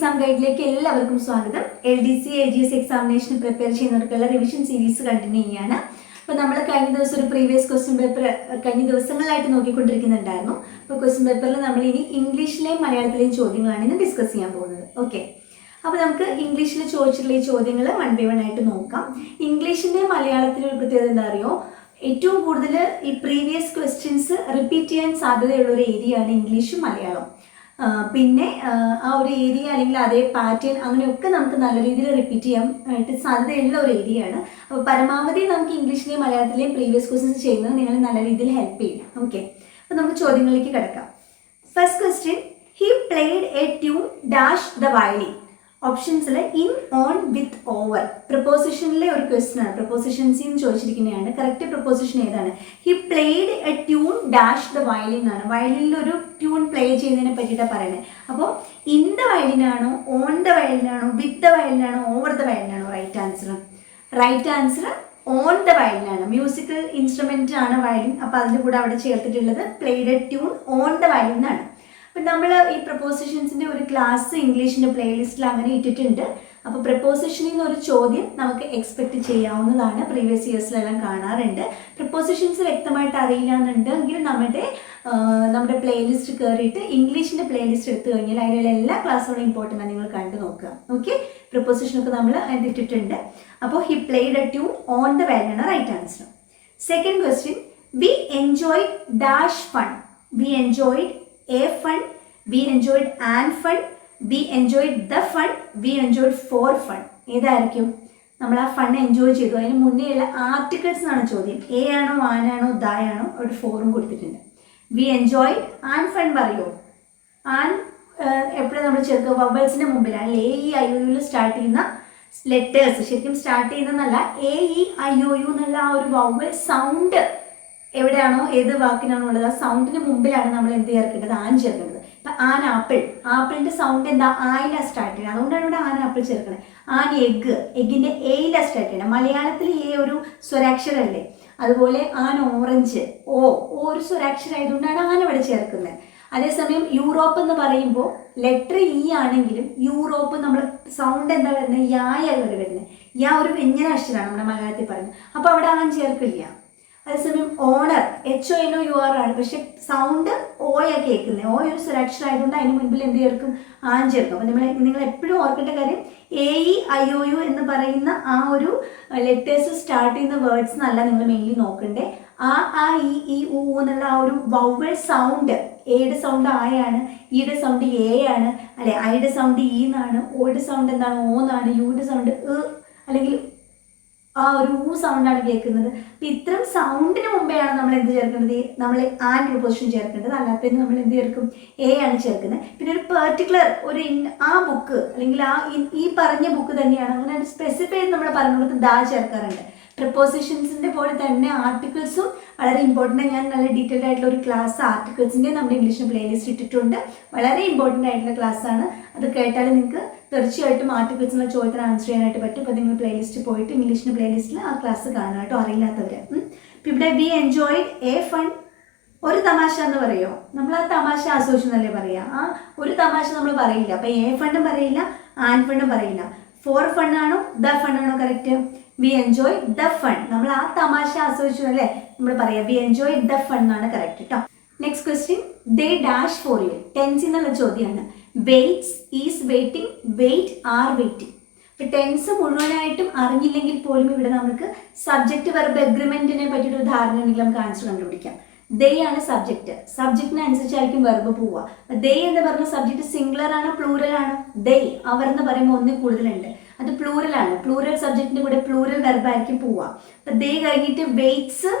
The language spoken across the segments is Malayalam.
എക്സാം ഗൈഡിലേക്ക് എല്ലാവർക്കും സ്വാഗതം. L D C A G S examination prepare ചെയ്യുന്നവർക്കുള്ള revision series continue ചെയ്യാണ് അപ്പോൾ നമ്മൾ കഴിഞ്ഞ ദിവസം ഒരു പ്രീവിയസ് ക്വസ്റ്റ്യൻ പേപ്പർ കഴിഞ്ഞ ദിവസങ്ങളായിട്ട് നോക്കിക്കൊണ്ടിരിക്കുന്നുണ്ടായിരുന്നു. അപ്പോൾ ക്വസ്റ്റ്യൻ പേപ്പറിൽ നമ്മൾ ഇനി ഇംഗ്ലീഷിലെയും മലയാളത്തിലെയും ചോദ്യങ്ങളാണ് ഇന്ന് ഡിസ്കസ് ചെയ്യാൻ പോകുന്നത്. ഓക്കെ അപ്പോൾ നമുക്ക് ഇംഗ്ലീഷിൽ ചോദിച്ചിട്ടുള്ള ഈ ചോദ്യങ്ങൾ വൺ ബൈ വൺ ആയിട്ട് നോക്കാം. ഇംഗ്ലീഷിന്റെ മലയാളത്തിലെ ഒരു പ്രത്യേകത എന്താ അറിയോ? ഏറ്റവും കൂടുതൽ ഈ പ്രീവിയസ് ക്വസ്റ്റ്യൻസ് റിപ്പീറ്റ് ചെയ്യാൻ സാധ്യതയുള്ള ഒരു ഏരിയയാണ് ഇംഗ്ലീഷും മലയാളം പിന്നെ ആ, ഒരു ഏരിയ അല്ലെങ്കിൽ അതേ പാറ്റേൺ അങ്ങനെയൊക്കെ നമുക്ക് നല്ല രീതിയിൽ റിപ്പീറ്റ് ചെയ്യാൻ ആയിട്ട് സാധ്യതയുള്ള ഒരു ഏരിയ ആണ്. അപ്പോൾ പരമാവധി നമുക്ക് ഇംഗ്ലീഷിലെയും മലയാളത്തിലെയും പ്രീവിയസ് ക്വസ്റ്റ്യൻസ് ചെയ്യുന്നത് നിങ്ങൾ നല്ല രീതിയിൽ ഹെൽപ്പ് ചെയ്യും ഓക്കെ അപ്പോൾ നമുക്ക് ചോദ്യങ്ങളിലേക്ക് കിടക്കാം. First question he played a tune dash the violin ഓപ്ഷൻസിൽ in on with over പ്രപ്പോസിഷനിലെ ഒരു ക്വസ്റ്റൻ ആണ്. പ്രപ്പോസിഷൻസ് എന്ന് ചോദിച്ചിരിക്കുന്നതാണ്. കറക്റ്റ് പ്രപ്പോസിഷൻ ഏതാണ്? He played a tune dash the violin ആണ്. വയലിനിൽ ഒരു ട്യൂൺ പ്ലേ ചെയ്യുന്നതിനെ പറ്റിയിട്ടാണ് പറയുന്നത്. അപ്പോൾ ഇൻ ദ വയലിനാണോ ഓൺ ദ വയലിനാണോ വിത്ത് ദ വയലിനാണോ over the വയലിനാണോ right answer right answer on the വയലിനാണ് musical instrument ആണ് വയലിൻ അപ്പോൾ അതിന്റെ കൂടെ അവിടെ ചേർത്തിട്ടുള്ളത് played a tune on the violin എന്നാണ് അപ്പം നമ്മൾ ഈ പ്രപ്പോസിഷൻസിന്റെ ഒരു ക്ലാസ് ഇംഗ്ലീഷിന്റെ പ്ലേലിസ്റ്റിൽ അങ്ങനെ ഇട്ടിട്ടുണ്ട്. അപ്പോൾ പ്രപ്പോസിഷനിൽ നിന്ന് ഒരു ചോദ്യം നമുക്ക് എക്സ്പെക്ട് ചെയ്യാവുന്നതാണ്. പ്രീവിയസ് ഇയേഴ്സിലെല്ലാം കാണാറുണ്ട്. പ്രപ്പോസിഷൻസ് വ്യക്തമായിട്ട് അറിയില്ല എന്നുണ്ടെങ്കിൽ നമ്മുടെ നമ്മുടെ പ്ലേലിസ്റ്റ് കയറിയിട്ട് ഇംഗ്ലീഷിന്റെ പ്ലേലിസ്റ്റ് എടുത്തു കഴിഞ്ഞാൽ അതിലുള്ള എല്ലാ ക്ലാസ്സുകളും ഇമ്പോർട്ടന്റ് ആണ് നിങ്ങൾ കണ്ടു നോക്കുക. ഓക്കെ പ്രപ്പോസിഷനൊക്കെ നമ്മൾ അതിട്ടിട്ടുണ്ട് അപ്പോൾ he played a tune on the വാല്യാണ് right answer second question we enjoy dash fun we enjoyed a fun B enjoyed and fun B enjoyed the fun B enjoyed for fun ഏതായിരിക്കും? നമ്മൾ ആ ഫണ്ട് എൻജോയ് ചെയ്തു. അതിന് മുന്നേയുള്ള ആർട്ടിക്കിൾസ് എന്നാണ് ചോദ്യം. എ ആണോ ആനാണോ ദായാണോ ഒരു ഫോറും കൊടുത്തിട്ടുണ്ട്. വി എൻജോയ് ആൻ ഫൺ പറയുമോ ആൻ എപ്പോഴും നമ്മൾ ചേർക്കുക? വവൽസിന്റെ മുമ്പിലാണ്. എ ഇ ഐ ഒ യുയിൽ സ്റ്റാർട്ട് ചെയ്യുന്ന ലെറ്റേഴ്സ് ശരിക്കും സ്റ്റാർട്ട് ചെയ്യുന്നതല്ല A E I O U എന്നുള്ള ആ ഒരു വവൽ സൗണ്ട് എവിടെയാണോ ഏത് വാക്കിനാണോ ഉള്ളത് ആ സൗണ്ടിന് മുമ്പിലാണ് നമ്മൾ എന്ത് ചേർക്കേണ്ടത്? ആൻ ചേർക്കേണ്ടത്. ഇപ്പം ആൻ ആപ്പിൾ. ആപ്പിളിന്റെ സൗണ്ട് എന്താ? ആയിലാണ് സ്റ്റാർട്ട് ചെയ്യുന്നത് അതുകൊണ്ടാണ് ഇവിടെ ആൻ ആപ്പിൾ ചേർക്കുന്നത് ആൻ എഗ് എഗിന്റെ എയിലാണ് സ്റ്റാർട്ട് ചെയ്യുന്നത് മലയാളത്തിൽ എ ഒരു സ്വരാക്ഷരല്ലേ? അതുപോലെ ആൻ ഓറഞ്ച് ഓ ഓ ഒരു സ്വരാക്ഷരം ആയതുകൊണ്ടാണ് ആൻ ഇവിടെ ചേർക്കുന്നത്. അതേസമയം യൂറോപ്പ് എന്ന് പറയുമ്പോൾ ലെറ്റർ ഇ ആണെങ്കിലും യൂറോപ്പ് നമ്മൾ സൗണ്ട് എന്താ വരുന്നത്? യായ വരുന്നത്. യാ ഒരു വ്യഞ്ജന അക്ഷരമാണ് നമ്മുടെ മലയാളത്തിൽ പറയുന്നത്. അപ്പോൾ അവിടെ ആൻ ചേർക്കില്ല. അതേസമയം honour H O N O U R ആണ്. പക്ഷെ സൗണ്ട് ഓയാ കേൾക്കുന്നത് ഓ ഒരു സുരക്ഷ ആയതുകൊണ്ട് അതിന് മുൻപിൽ എന്ത് ചേർക്കും? ആൻ ചേർക്കും. അപ്പം നിങ്ങൾ നിങ്ങൾ എപ്പോഴും ഓർക്കേണ്ട കാര്യം A E I O U എന്ന് പറയുന്ന ആ ഒരു ലെറ്റേഴ്സ് സ്റ്റാർട്ട് ചെയ്യുന്ന വേർഡ്സ് എന്നല്ല നിങ്ങൾ മെയിൻലി നോക്കണ്ടേ. ആ ആ ഇ ഇ ഉ എന്നുള്ള ആ ഒരു വൗവൽ സൗണ്ട് എയുടെ സൗണ്ട് ആയാണ് ഇയുടെ സൗണ്ട് എ ആണ് അല്ലെ ഐയുടെ സൗണ്ട് ഇ എന്നാണ് ഓയുടെ സൗണ്ട് എന്താണ് ഓ എന്നാണ് യുടെ സൗണ്ട് അല്ലെങ്കിൽ ആ ഒരു ഊ സൗണ്ടാണ് കേൾക്കുന്നത്. അപ്പം ഇത്തരം സൗണ്ടിന് മുമ്പെയാണ് നമ്മൾ എന്ത് ചേർക്കേണ്ടത്? നമ്മൾ ആൻ പ്രൊപ്പോസിഷൻ ചേർക്കേണ്ടത്. അല്ലാത്തതിന് നമ്മൾ എന്ത് ചേർക്കും? എ ആണ് ചേർക്കുന്നത്. പിന്നെ ഒരു പെർട്ടിക്കുലർ ഒരു ആ ബുക്ക് അല്ലെങ്കിൽ ആ ഈ- പറഞ്ഞ ബുക്ക് തന്നെയാണ്. അങ്ങനെ സ്പെസിഫൈ നമ്മൾ നമ്മൾ പറഞ്ഞുകൊടുത്ത് ദാ ചേർക്കാറുണ്ട്. പ്രപ്പോസിഷൻസിന്റെ പോലെ തന്നെ ആർട്ടിക്കിൾസും വളരെ ഇമ്പോർട്ടന്റ് ഞാൻ നല്ല ഡീറ്റെയിൽഡ് ആയിട്ടുള്ള ഒരു ക്ലാസ് ആർട്ടിക്കിൾസിന്റെ നമ്മുടെ ഇംഗ്ലീഷ് പ്ലേലിസ്റ്റ് ഇട്ടിട്ടുണ്ട്. വളരെ ഇമ്പോർട്ടന്റ് ആയിട്ടുള്ള ക്ലാസ് ആണ്. അത് കേട്ടാൽ നിങ്ങൾക്ക് തീർച്ചയായിട്ടും ആർട്ടിക്കിൾസിനുള്ള ചോദ്യത്തിന് ആൻസർ ചെയ്യാനായിട്ട് പറ്റും. അപ്പോൾ നിങ്ങൾ പ്ലേലിസ്റ്റ് പോയിട്ട് ഇംഗ്ലീഷിന്റെ പ്ലേലിസ്റ്റിൽ ആ ക്ലാസ് കാണുക കേട്ടോ. അറിയില്ലാത്തവർ ഇപ്പം ഇവിടെ ബി എൻജോയ്ഡ് എ ഫൺ ഒരു തമാശ എന്ന് പറയുമോ നമ്മൾ ആ തമാശ ആസ്വദിച്ചെന്നല്ലേ പറയുക ആ ഒരു തമാശ നമ്മൾ പറയില്ല. അപ്പം എ ഫണ്ടും പറയില്ല ആൻ ഫണ്ടും പറയില്ല. ഫോർ ഫണ്ണാണോ the ഫണ്ണാണോ correct we enjoy the fun നമ്മൾ ആ തമാശ ആസ്വദിച്ചു അല്ലേ? നമ്മൾ പറയാം വി എൻജോയ് ദ ഫൺ എന്നാണ് കറക്റ്റ് കേട്ടോ next question they dash for you tense എന്നുള്ള ചോദ്യമാണ് waits is waiting wait are waiting ഇപ്പൊ ടെൻസ് മുഴുവനായിട്ടും അറിഞ്ഞില്ലെങ്കിൽ പോലും ഇവിടെ നമുക്ക് സബ്ജക്റ്റ് വെർബ് എഗ്രിമെന്റിനെ പറ്റിയിട്ട് ധാരണ ഉണ്ടെങ്കിൽ നമുക്ക് ആൻസർ കണ്ടുപിടിക്കാം. ദേ ആണ് സബ്ജക്റ്റ് സബ്ജക്റ്റിന് അനുസരിച്ചായിരിക്കും വെർബ് പോവുക. ദേ എന്ന് പറഞ്ഞ സബ്ജക്റ്റ് സിംഗുലർ ആണ് പ്ലൂറൽ ആണ്. ദേ അവർ എന്ന് പറയുമ്പോൾ ഒന്നിൽ കൂടുതലുണ്ട്. അത് പ്ലൂറൽ ആണ്. പ്ലൂറൽ സബ്ജക്റ്റിന്റെ കൂടെ പ്ലൂറൽ വെർബായിരിക്കും പോവുക. അപ്പൊ ദേ കഴിഞ്ഞിട്ട് waits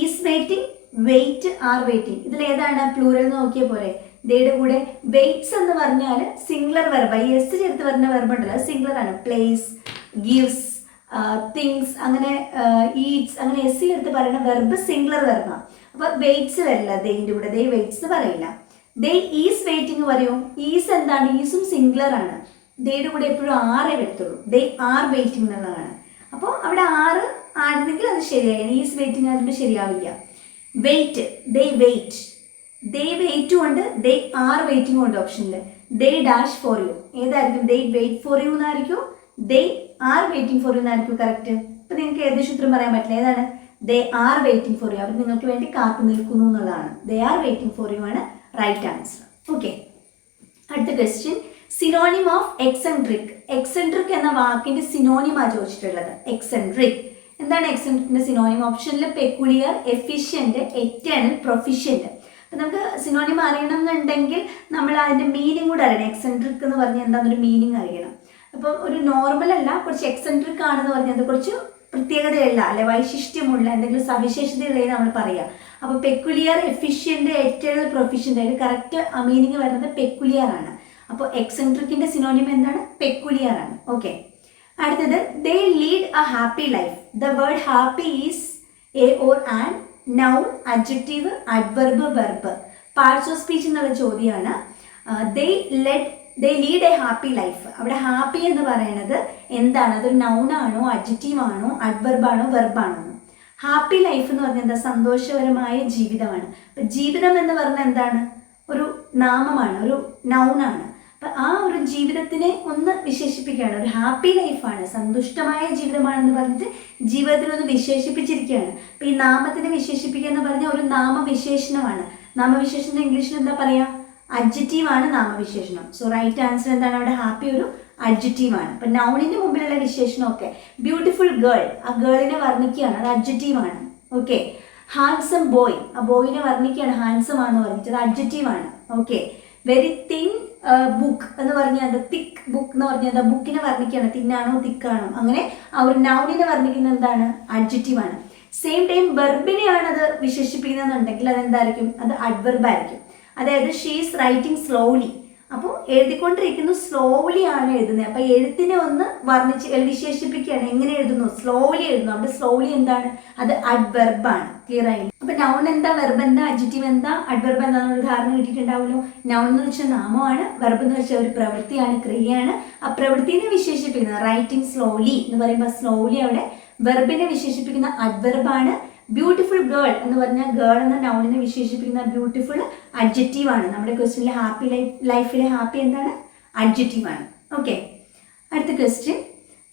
is waiting wait are waiting ഇതിൽ ഏതാണ്? പ്ലൂറൽ നോക്കിയ പോലെ ദേയുടെ കൂടെ വെയിറ്റ്സ് എന്ന് പറഞ്ഞാൽ സിംഗുലർ വെർബ് എസ് ചേർത്ത് പറഞ്ഞ വെർബ് ഉണ്ടല്ലോ സിംഗുലർ ആണ്. പ്ലേസ് ഗീവ്സ് തിങ്സ് അങ്ങനെ ഈറ്റ്സ് അങ്ങനെ എസ് ചേർത്ത് പറയുന്ന വെർബ് സിംഗുലർ വെർബാണ് അപ്പോൾ വെയിറ്റ്സ് വരില്ല ദേന്റെ കൂടെ. ദേ വെയിറ്റ്സ് പറയില്ല. ദേ ഈസ് വെയിറ്റിംഗ് പറയും. ഈസ് എന്താണ്? ഈസും സിംഗുലർ ആണ്. ദേയുടെ കൂടെ എപ്പോഴും ആറേ വരത്തുള്ളൂ. ഡേ ആർ വെയിറ്റിംഗ് എന്നുള്ളതാണ്. അപ്പോൾ അവിടെ ആറ് ആയിരുന്നെങ്കിൽ അത് ശരിയായി. ഈസ് വെയിറ്റിംഗ് ആയിരുന്നു ശരിയാവില്ല. വെയിറ്റ് ദേ വെയിറ്റ് ദേ വെയിറ്റും ഉണ്ട് ദേ ആർ വെയിറ്റിംഗും ഉണ്ട് ഓപ്ഷനിൽ ദേ ഡാഷ് ഫോർ യു ഏതായിരിക്കും? ദേ വെയിറ്റ് ഫോർ യു എന്നായിരിക്കും. They are waiting for you എന്നായിരിക്കും കറക്റ്റ് ഇപ്പൊ നിങ്ങൾക്ക് ഏകദേശം ഉത്തരം പറയാൻ പറ്റില്ല. ഏതാണ്? They are waiting for you അവർ നിങ്ങൾക്ക് വേണ്ടി കാത്തു നിൽക്കുന്നു എന്നുള്ളതാണ്. They are waiting for you ആണ് റൈറ്റ് ആൻസർ ഓക്കെ അടുത്ത question synonym of eccentric eccentric എന്ന വാക്കിന്റെ സിനോണിമാ ചോദിച്ചിട്ടുള്ളത്. എക്സെൻട്രിക് എന്താണ് എക്സെൻട്രിക്കിന്റെ സിനോണിം ഓപ്ഷനിൽ പെക്കുലിയർ എഫിഷ്യന്റ് എറ്റേണൽ പ്രൊഫിഷ്യന്റ് അപ്പം നമുക്ക് സിനോണിം അറിയണം എന്നുണ്ടെങ്കിൽ നമ്മൾ അതിന്റെ മീനിങ് കൂടെ അറിയണം. എക്സെൻട്രിക് എന്ന് പറഞ്ഞാൽ എന്താണെന്നൊരു മീനിങ് അറിയണം. അപ്പം ഒരു നോർമൽ അല്ല കുറച്ച് എക്സെൻട്രിക് ആണെന്ന് പറഞ്ഞാൽ കുറച്ച് പ്രത്യേകതയുള്ള അല്ലെ വൈശിഷ്ട്യമുള്ള എന്തെങ്കിലും സവിശേഷതകളെ നമ്മൾ പറയാം. അപ്പോൾ പെക്കുലിയർ എഫിഷ്യന്റ് എറ്റേണൽ പ്രൊഫിഷ്യന്റ് അതിൽ കറക്റ്റ് മീനിങ് വരുന്നത് പെക്കുലിയർ ആണ്. അപ്പോൾ എക്സെൻട്രിക്കിന്റെ സിനോണിം എന്താണ്? പെക്കുലിയർ ആണ്. ഓക്കെ അടുത്തത് they lead a happy life the word happy is a or and noun adjective adverb verb parts of speech എന്നുള്ള ചോദ്യമാണ് they led they lead a happy life അവിടെ ഹാപ്പി എന്ന് പറയുന്നത് എന്താണ്? അതൊരു നൗണാണോ അഡ്ജക്റ്റീവ് ആണോ അഡ്വർബാണോ വെർബാണോ ഹാപ്പി ലൈഫ് എന്ന് പറഞ്ഞാൽ എന്താ? സന്തോഷകരമായ ജീവിതമാണ്. ജീവിതം എന്ന് പറഞ്ഞാൽ എന്താണ്? ഒരു നാമമാണ് ഒരു നൗണാണ് അപ്പം ആ ഒരു ജീവിതത്തിനെ ഒന്ന് വിശേഷിപ്പിക്കുകയാണ്. ഒരു ഹാപ്പി ലൈഫാണ് സന്തുഷ്ടമായ ജീവിതമാണെന്ന് പറഞ്ഞിട്ട് ജീവിതത്തിൽ ഒന്ന് വിശേഷിപ്പിച്ചിരിക്കുകയാണ്. അപ്പം ഈ നാമത്തിനെ വിശേഷിപ്പിക്കുക എന്ന് പറഞ്ഞാൽ ഒരു നാമവിശേഷണമാണ്. നാമവിശേഷണം ഇംഗ്ലീഷിൽ എന്താ പറയുക അഡ്ജറ്റീവ് ആണ് നാമവിശേഷണം. സോ റൈറ്റ് ആൻസർ എന്താണ്? അവിടെ ഹാപ്പി ഒരു അഡ്ജറ്റീവ് ആണ്. അപ്പം നൗണിന്റെ മുമ്പിലുള്ള വിശേഷണമൊക്കെ. ബ്യൂട്ടിഫുൾ ഗേൾ ആ ഗേളിനെ വർണിക്കുകയാണ്. അത് അഡ്ജറ്റീവ് ഓക്കെ ഹാൻസം ബോയ് ആ ബോയിനെ വർണിക്കുകയാണ്. ഹാൻസം ആണെന്ന് പറഞ്ഞിട്ട്. അത് ആണ്. ഓക്കെ വെരി തിൻ ബുക്ക് എന്ന് പറഞ്ഞാൽ തിക്ക് ബുക്ക് എന്ന് പറഞ്ഞാൽ എന്താ ബുക്കിനെ വർണിക്കുകയാണ്. തിന്നാണോ തിക്കാണോ. അങ്ങനെ ആ ഒരു നൗണിനെ വർണിക്കുന്നത് എന്താണ്? അഡ്ജറ്റീവ് ആണ്. സെയിം ടൈം വെർബിനെയാണ് അത് വിശേഷിപ്പിക്കുന്നതെന്നുണ്ടെങ്കിൽ അതെന്തായിരിക്കും? അത് അഡ്വർബ് ആയിരിക്കും. അതായത് ഷീസ് റൈറ്റിംഗ് സ്ലോലി അപ്പോൾ എഴുതിക്കൊണ്ടിരിക്കുന്നു സ്ലോലി ആണ് എഴുതുന്നത് അപ്പോൾ എഴുത്തിനെ ഒന്ന് വർണിച്ച് വിശേഷിപ്പിക്കുകയാണ്. എങ്ങനെ എഴുതുന്നു? സ്ലോലി എഴുതുന്നു. അവിടെ സ്ലോലി എന്താണ്? അത് അഡ്വർബാണ് ക്ലിയർ ആയി അപ്പോൾ നൗൺ എന്താ? വെർബ് എന്താ? അഡ്ജക്റ്റീവ് എന്താ? അഡ്വർബ് എന്താണെന്നൊരു ധാരണ കിട്ടിയിട്ടുണ്ടാവുമല്ലോ. നൗൺ എന്ന് വെച്ചാൽ നാമമാണ്. വെർബ് എന്ന് വെച്ചാൽ ഒരു പ്രവൃത്തിയാണ് ക്രിയയാണ്. ആ പ്രവൃത്തിനെ വിശേഷിപ്പിക്കുന്നത് റൈറ്റിംഗ് സ്ലോലി എന്ന് പറയുമ്പോൾ സ്ലോലി അവിടെ വെർബിനെ വിശേഷിപ്പിക്കുന്ന അഡ്വർബാണ് ബ്യൂട്ടിഫുൾ ഗേൾ എന്ന് പറഞ്ഞാൽ ഗേൾ എന്ന നൗണിനെ വിശേഷിപ്പിക്കുന്ന ബ്യൂട്ടിഫുൾ അഡ്ജക്റ്റീവ് ആണ്. നമ്മുടെ ക്വസ്റ്റ്യനിലെ ഹാപ്പി ലൈഫ് ലൈഫിലെ ഹാപ്പി എന്താണ്? അഡ്ജക്റ്റീവ് ആണ്. ഓക്കെ അടുത്ത question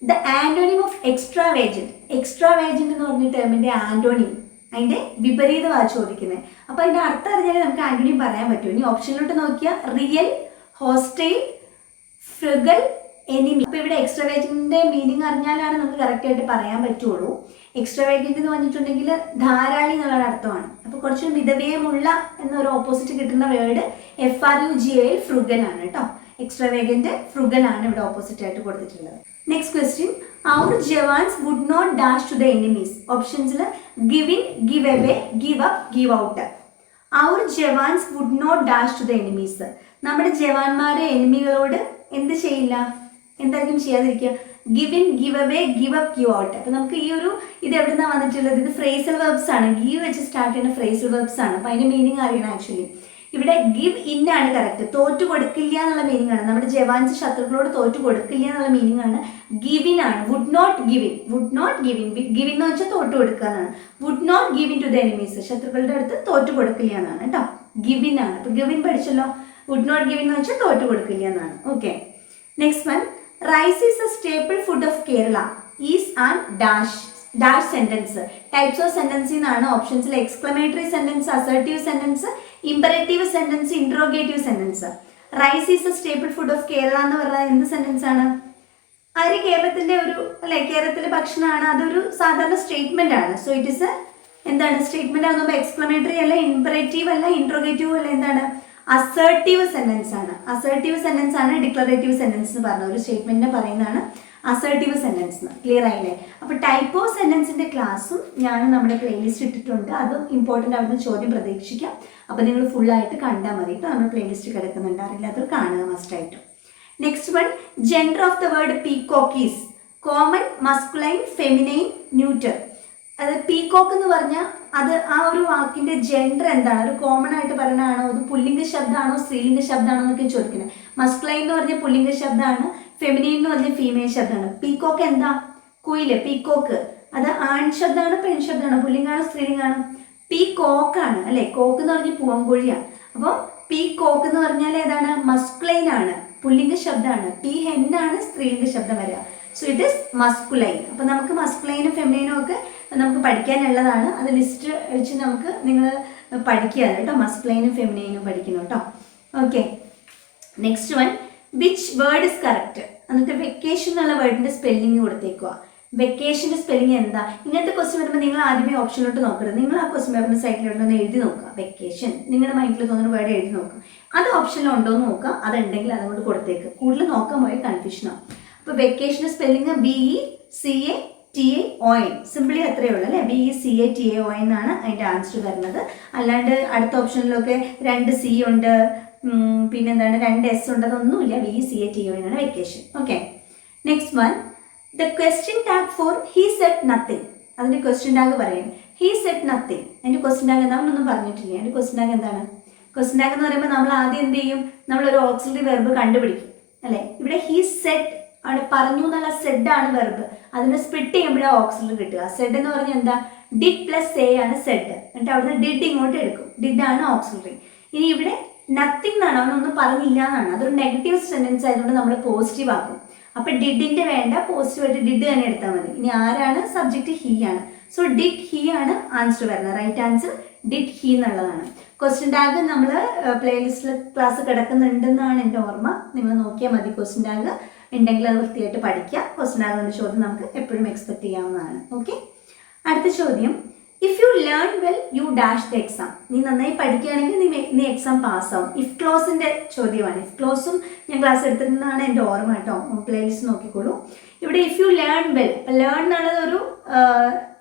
the antonym of extravagant extravagant എന്ന് പറഞ്ഞ ടേമിന്റെ ആന്റോണിം അതിന്റെ വിപരീതമാണ് ചോദിക്കുന്നത്. അപ്പോൾ അതിന്റെ അർത്ഥം അറിഞ്ഞാൽ നമുക്ക് ആന്റോണിം പറയാൻ പറ്റും. ഇനി ഓപ്ഷനിലോട്ട് നോക്കിയാൽ റിയൽ ഹോസ്റ്റൈൽ ഫ്രഗൽ എനിമി അപ്പോൾ ഇവിടെ എക്സ്ട്രാ വേജന്റിന്റെ മീനിങ് അറിഞ്ഞാലാണ് നമുക്ക് കറക്റ്റ് ആയിട്ട് പറയാൻ പറ്റുള്ളൂ. എക്സ്ട്രാ വേഗന്റ് എന്ന് പറഞ്ഞിട്ടുണ്ടെങ്കിൽ ധാരാളി എന്നുള്ള അർത്ഥമാണ്. അപ്പോൾ കുറച്ച് മിതവ്യയമുള്ള എന്നൊരു ഓപ്പോസിറ്റ് കിട്ടുന്ന word F R U G L frugal ആണ് കേട്ടോ. എക്സ്ട്രാ വേഗന്റ് ഫ്രുഗൽ ആണ് ഇവിടെ ഓപ്പോസിറ്റ് ആയിട്ട് കൊടുത്തിട്ടുള്ളത്. Next question our jawans would not dash to the enemies ഓപ്ഷൻസിൽ give in give away give up give out our jawans would not dash to the enemies നമ്മുടെ ജവാന്മാരെ എനിമികളോട് എന്ത് ചെയ്യില്ല? എന്തായിരിക്കും ചെയ്യാതിരിക്കുക? Give in give away give up give out അപ്പം നമുക്ക് ഈ ഒരു ഇത് എവിടെ നിന്നാണ് വന്നിട്ടുള്ളത്? ഇത് ഫ്രേസൽ വെർബ്സ് ആണ്. ഗീവ് വെച്ച് സ്റ്റാർട്ട് ചെയ്യുന്ന ഫ്രേസൽ വെർബ്സ് ആണ്. അപ്പം അതിന്റെ മീനിങ് അറിയണം ആക്ച്വലി ഇവിടെ ഗിവ് ഇൻ ആണ് കറക്റ്റ് തോറ്റു കൊടുക്കില്ല എന്നുള്ള മീനിങ് ആണ്. നമ്മുടെ ജവാൻസ് ശത്രുക്കളോട് തോറ്റു കൊടുക്കില്ല എന്നുള്ള മീനിങ് ആണ്. ഗിവ് ഇൻ ആണ്. Would not give in would not give in give in എന്ന് വെച്ചാൽ തോറ്റു കൊടുക്കുക എന്നാണ്. Would not give in to the enemies ശത്രുക്കളുടെ അടുത്ത് തോറ്റു കൊടുക്കില്ല എന്നാണ് കേട്ടോ. ഗിവ് ഇൻ ആണ്. അപ്പൊ ഇൻ പഠിച്ചല്ലോ. വുഡ് നോട്ട് ഗിവ് ഇൻ എന്ന് വെച്ചാൽ തോറ്റു കൊടുക്കില്ല എന്നാണ്. Okay next one rice is a staple food of Kerala is and dash dash sentence types of sentence എന്നാണ് ഓപ്ഷൻസിൽ exclamatory sentence assertive sentence imperative sentence interrogative sentence rice is a staple food of Kerala എന്ന് പറഞ്ഞാൽ എന്ത് സെന്റൻസ് ആണ്? അരി കേരളത്തിന്റെ ഒരു അല്ലെ കേരളത്തിലെ ഭക്ഷണമാണ്. അതൊരു സാധാരണ സ്റ്റേറ്റ്മെന്റ് ആണ്. സോ ഇറ്റ് ഇസ് എന്താണ്? സ്റ്റേറ്റ്മെന്റ് ആകുമ്പോൾ എക്സ്ക്ലമേറ്ററി അല്ല ഇമ്പറേറ്റീവ് അല്ല ഇൻട്രോഗേറ്റീവ് അല്ല എന്താണ്? അസേർട്ടീവ് സെന്റൻസ് ആണ്. അസേർട്ടീവ് സെന്റൻസ് ആണ് ഡിക്ലറേറ്റീവ് സെന്റൻസ് എന്ന് പറഞ്ഞ ഒരു സ്റ്റേറ്റ്മെന്റിനെ പറയുന്നതാണ് അസേർട്ടീവ് സെന്റൻസ് എന്ന്. ക്ലിയർ ആയില്ലേ? അപ്പോൾ ടൈപ്പ് ഓഫ് സെന്റൻസിന്റെ ക്ലാസ്സും ഞാൻ നമ്മുടെ പ്ലേലിസ്റ്റ് ഇട്ടിട്ടുണ്ട്. അതും ഇമ്പോർട്ടന്റ് ആവുന്ന ചോദ്യം പ്രതീക്ഷിക്കാം. അപ്പോൾ നിങ്ങൾ ആയിട്ട് കണ്ടാൽ മതി ഇപ്പോൾ നമ്മുടെ പ്ലേലിസ്റ്റ് കിടക്കുന്നുണ്ട്. അറിയില്ല അത് കാണുക മസ്റ്റായിട്ടും next one gender of the word peacock is common masculine feminine neuter അത് പീകോക്ക് എന്ന് പറഞ്ഞാൽ അത് ആ ഒരു വാക്കിന്റെ ജെൻഡർ എന്താണ്? ഒരു കോമൺ ആയിട്ട് പറയുന്നതാണോ? അത് പുല്ലിംഗ ശബ്ദമാണോ? സ്ത്രീലിംഗ ശബ്ദമാണോ എന്നൊക്കെ ചോദിക്കുന്നത്. മസ്ക്ലൈൻ എന്ന് പറഞ്ഞ പുല്ലിംഗ ശബ്ദമാണ് ഫെമിനിൻ എന്ന് പറഞ്ഞ ഫീമെയിൽ ശബ്ദമാണ്. പീക്കോക്ക് എന്താ? കുയിൽ പീക്കോക്ക് അത് ആൺ ശബ്ദമാണ് പെൺ ശബ്ദമാണ്. പുല്ലിംഗാണോ സ്ത്രീലിംഗാണോ പീ കോക്കാണ് അല്ലെ? കോക്ക് എന്ന് പറഞ്ഞ പൂവൻകോഴിയാണ് അപ്പോൾ പി കോക്ക് എന്ന് പറഞ്ഞാൽ ഏതാണ്? മസ്ക്ലൈൻ ആണ് പുല്ലിംഗ ശബ്ദമാണ്. പി ആണ് സ്ത്രീലിംഗ ശബ്ദം വരിക. സോ ഇറ്റ് ഇസ് മസ്കുലൈൻ അപ്പോൾ നമുക്ക് മസ്കുലൈനും ഫെമിനൈനും ഒക്കെ നമുക്ക് പഠിക്കാനുള്ളതാണ്. അത് ലിസ്റ്റ് വെച്ച് നമുക്ക് നിങ്ങൾ പഠിക്കുക. കേട്ടോ. മസ്ക്ലൈനും ഫെമിനൈനും പഠിക്കണം കേട്ടോ. Okay next one which word is correct എന്നിട്ട് വെക്കേഷൻ എന്നുള്ള വേർഡിന്റെ സ്പെല്ലിംഗ് കൊടുത്തേക്കുക വെക്കേഷന്റെ സ്പെല്ലിംഗ് എന്താ? ഇങ്ങനത്തെ ക്വസ്റ്റ്യൻ വരുമ്പോൾ നിങ്ങൾ ആദ്യമേ ഓപ്ഷനിലോട്ട് നോക്കരുത്. നിങ്ങൾ ആ ക്വസ്റ്റ്യൻ സൈഡിലോട്ട് ഒന്ന് എഴുതി നോക്കുക. വെക്കേഷൻ നിങ്ങളുടെ മൈൻഡിൽ തോന്നുന്ന വേർഡ് എഴുതി നോക്കുക. അത് ഓപ്ഷനിൽ ഉണ്ടോ എന്ന് നോക്കുക. അതുണ്ടെങ്കിൽ അതുകൊണ്ട് കൊടുത്തേക്ക്. കൂടുതൽ നോക്കാൻ പോയ കൺഫ്യൂഷനാണ് അപ്പോൾ വെക്കേഷന്റെ spelling V E C A T A O N simply അത്രയേ ഉള്ളൂ അല്ലേ? V E C A T A O N ആണ് അതിന്റെ ആൻസർ വരുന്നത്. അല്ലാണ്ട് അടുത്ത ഓപ്ഷനിലൊക്കെ രണ്ട് സി ഉണ്ട് പിന്നെന്താണ് രണ്ട് എസ് ഉണ്ട് അതൊന്നുമില്ല. V E C A T O ആണ് vacation okay next one the question tag for he said nothing അതിന്റെ ക്വസ്റ്റ്യൻ ടാഗ് പറയും ഹീ സെറ്റ് നത്തിങ് അതിന്റെ ക്വസ്റ്റ്യൻ ടാഗ് എന്താണെന്നൊന്നും പറഞ്ഞിട്ടില്ല. അതിന്റെ ക്വസ്റ്റ്യൻ ടാഗ് എന്താണ്? ക്വസ്റ്റ്യൻ ടാഗ് എന്ന് പറയുമ്പോൾ നമ്മൾ ആദ്യം എന്ത് ചെയ്യും? നമ്മൾ ഒരു ഓക്സിലറി വെർബ് കണ്ടുപിടിക്കും. അല്ലേ? ഇവിടെ ഹീ സെറ്റ് ആണ് പറഞ്ഞു എന്നുള്ള സെഡ് ആണ് വെർബ് അതിനെ സ്പ്ലിറ്റ് ചെയ്യുമ്പോഴേ ഓക്സിലറി കിട്ടുക. സെഡ് എന്ന് പറഞ്ഞാൽ എന്താ? ഡിഡ് പ്ലസ് എ ആണ് സെഡ് എന്നിട്ട് അവിടുന്ന് ഡിഡ് ഇങ്ങോട്ട് എടുക്കും. ഡിഡ് ആണ് ഓക്സിലറി ഇനി ഇവിടെ നത്തിങ് എന്നാണ്. അവനൊന്നും പറഞ്ഞില്ല എന്നാണ്. അതൊരു നെഗറ്റീവ് സെന്റൻസ് ആയതുകൊണ്ട് നമ്മൾ പോസിറ്റീവ് ആക്കും. അപ്പൊ ഡിഡിന്റെ വേണ്ട പോസിറ്റീവ് ആയിട്ട് ഡിഡ് തന്നെ എടുത്താൽ മതി. ഇനി ആരാണ്? സബ്ജക്റ്റ് ഹി ആണ്. സോ ഡിഡ് ഹി ആണ് ആൻസർ വരുന്നത്. റൈറ്റ് ആൻസർ ഡിഡ് ഹി എന്നുള്ളതാണ്. ക്വസ്റ്റ്യൻ ടാഗ് നമ്മൾ പ്ലേലിസ്റ്റിൽ ക്ലാസ് കിടക്കുന്നുണ്ടെന്നാണ് എന്റെ ഓർമ്മ. നിങ്ങൾ നോക്കിയാൽ മതി ക്വസ്റ്റ്യൻ ടാഗ് ഉണ്ടെങ്കിൽ അത് വൃത്തിയായിട്ട് പഠിക്കുക. ക്വസ്റ്റൻ ആകുന്ന ചോദ്യം നമുക്ക് എപ്പോഴും എക്സ്പെക്ട് ചെയ്യാവുന്നതാണ്. ഓക്കെ അടുത്ത ചോദ്യം. If you learn well you dash the exam നീ നന്നായി പഠിക്കുകയാണെങ്കിൽ നീ നീ എക്സാം പാസ്സാവും ഇഫ് ക്ലോസിന്റെ ചോദ്യമാണ്. ഇഫ് ക്ലോസും ഞാൻ ക്ലാസ് എടുത്തിരുന്നതാണ് എന്റെ ഓർമ്മ കേട്ടോ. പ്ലേലിസ്റ്റ് നോക്കിക്കോളൂ. ഇവിടെ if you learn well learn എന്നുള്ളത് ഒരു